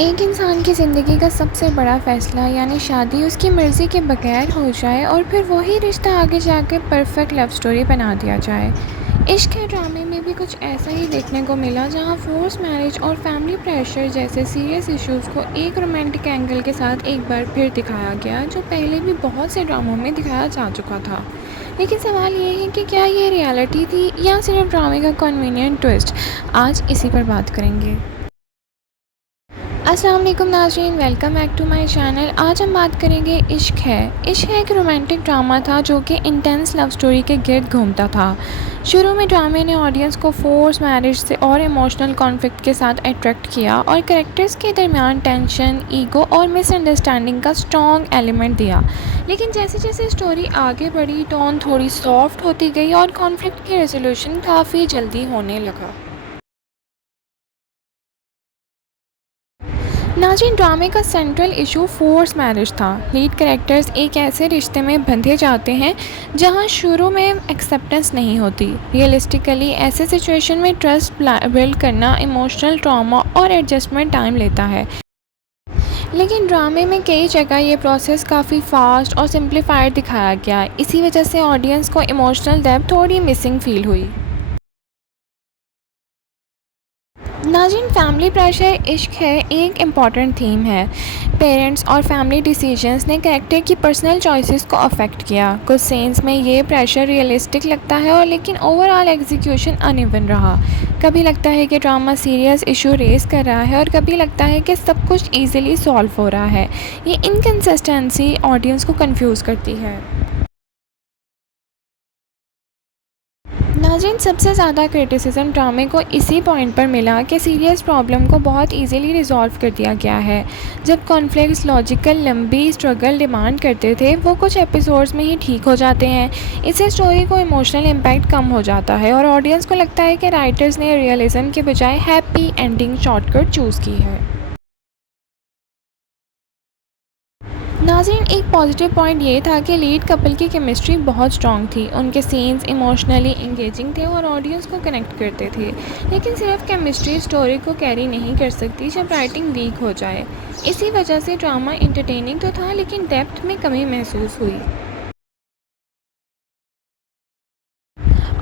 एक इंसान की ज़िंदगी का सबसे बड़ा फ़ैसला यानी शादी उसकी मर्ज़ी के बगैर हो जाए और फिर वही रिश्ता आगे जाकर परफेक्ट लव स्टोरी बना दिया जाए। इश्क के ड्रामे में भी कुछ ऐसा ही देखने को मिला, जहां फोर्स मैरिज और फैमिली प्रेशर जैसे सीरियस इश्यूज़ को एक रोमांटिक एंगल के साथ एक बार फिर दिखाया गया, जो पहले भी बहुत से ड्रामों में दिखाया जा चुका था। लेकिन सवाल ये है कि क्या ये रियलिटी थी या सिर्फ ड्रामे का कन्वीनियंट ट्विस्ट। आज इसी पर बात करेंगे। अस्सलाम वालेकुम नाज़रीन, welcome back to my channel. आज हम बात करेंगे इश्क है। इश्क है एक रोमांटिक ड्रामा था जो कि इंटेंस लव स्टोरी के गिर्द घूमता था। शुरू में ड्रामे ने ऑडियंस को फोर्स मैरिज से और इमोशनल कॉन्फ्लिक्ट के साथ अट्रैक्ट किया और कैरेक्टर्स के दरमियान टेंशन, ईगो और मिसअंडरस्टैंडिंग का स्ट्रॉन्ग एलिमेंट दिया। लेकिन जैसे जैसे स्टोरी आगे बढ़ी, टोन थोड़ी सॉफ्ट होती गई और कॉन्फ्लिक्ट की रेजोल्यूशन काफ़ी जल्दी होने लगा। नाज़रीन, ड्रामे का सेंट्रल इशू फोर्स मैरिज था। लीड कैरेक्टर्स एक ऐसे रिश्ते में बंधे जाते हैं जहां शुरू में एक्सेप्टेंस नहीं होती। रियलिस्टिकली ऐसे सिचुएशन में ट्रस्ट बिल्ड करना इमोशनल ट्रॉमा और एडजस्टमेंट टाइम लेता है। लेकिन ड्रामे में कई जगह ये प्रोसेस काफ़ी फास्ट और सिंप्लीफाइड दिखाया गया। इसी वजह से ऑडियंस को इमोशनल डेप्थ थोड़ी मिसिंग फील हुई। नाज़रीन, फैमिली प्रेशर इश्क है एक इम्पॉर्टेंट थीम है। पेरेंट्स और फैमिली डिसीजंस ने कैरेक्टर की पर्सनल चॉइसेस को अफेक्ट किया। कुछ सीन्स में ये प्रेशर रियलिस्टिक लगता है और लेकिन ओवरऑल एग्जीक्यूशन अनइवन रहा। कभी लगता है कि ड्रामा सीरियस इशू रेस कर रहा है और कभी लगता है कि सब कुछ ईजिली सॉल्व हो रहा है। ये इनकन्सिस्टेंसी ऑडियंस को कंफ्यूज करती है। नाज़रीन, सबसे ज़्यादा क्रिटिसिज्म ड्रामे को इसी पॉइंट पर मिला कि सीरियस प्रॉब्लम को बहुत इजीली रिजॉल्व कर दिया गया है। जब कॉन्फ्लिक्ट्स लॉजिकल लंबी स्ट्रगल डिमांड करते थे, वो कुछ एपिसोड्स में ही ठीक हो जाते हैं। इससे स्टोरी को इमोशनल इम्पैक्ट कम हो जाता है और ऑडियंस को लगता है कि राइटर्स ने रियलिज्म के बजाय हैप्पी एंडिंग शॉर्टकट चूज़ की है। नाज़रीन, एक पॉजिटिव पॉइंट ये था कि लीड कपल की केमिस्ट्री बहुत स्ट्रॉन्ग थी। उनके सीन्स इमोशनली इंगेजिंग थे और ऑडियंस को कनेक्ट करते थे। लेकिन सिर्फ केमिस्ट्री स्टोरी को कैरी नहीं कर सकती जब राइटिंग वीक हो जाए। इसी वजह से ड्रामा इंटरटेनिंग तो था, लेकिन डेप्थ में कमी महसूस हुई।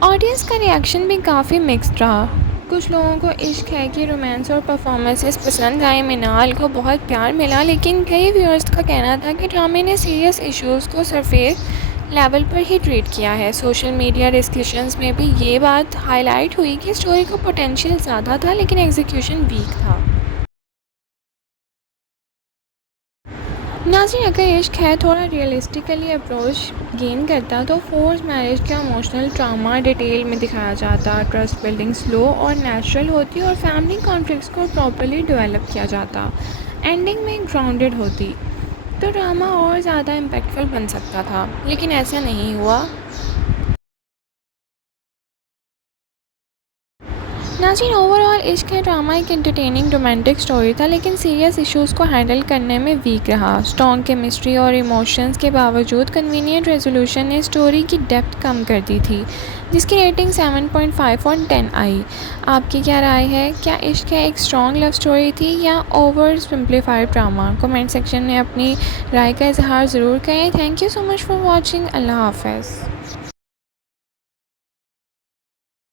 ऑडियंस का रिएक्शन भी काफ़ी मिक्स्ड रहा। कुछ लोगों को इश्क है कि रोमांस और परफॉर्मेंसेस पसंद आए, मिनाल को बहुत प्यार मिला, लेकिन कई व्यूअर्स का कहना था कि ड्रामे ने सीरियस इश्यूज़ को सरफेस लेवल पर ही ट्रीट किया है। सोशल मीडिया डिस्कशंस में भी ये बात हाईलाइट हुई कि स्टोरी को पोटेंशियल ज़्यादा था लेकिन एग्जीक्यूशन वीक था। नाज़रीन, अगर इश्क है थोड़ा रियलिस्टिकली अप्रोच गेन करता तो फोर्स मैरिज का इमोशनल ट्रामा डिटेल में दिखाया जाता, ट्रस्ट बिल्डिंग स्लो और नेचुरल होती और फैमिली कॉन्फ्लिक्ट्स को प्रॉपर्ली डेवलप किया जाता, एंडिंग में ग्राउंडेड होती, तो ड्रामा और ज़्यादा इम्पैक्टफुल बन सकता था। लेकिन ऐसा नहीं हुआ। नाज़रीन, ओवरऑल इश्क है ड्रामा एक एंटरटेनिंग रोमांटिक स्टोरी था, लेकिन सीरियस इश्यूज़ को हैंडल करने में वीक रहा। स्ट्रॉन्ग केमिस्ट्री और इमोशंस के बावजूद कन्वीनियंट रेजोल्यूशन ने स्टोरी की डेप्थ कम कर दी थी, जिसकी रेटिंग 7.5 और 10 आई। आपकी क्या राय है? क्या इश्क है एक स्ट्रॉन्ग लव स्टोरी थी या over simplified drama? Comment section में अपनी राय का इजहार ज़रूर करें। Thank you so much for watching. अल्लाह हाफ़िज़।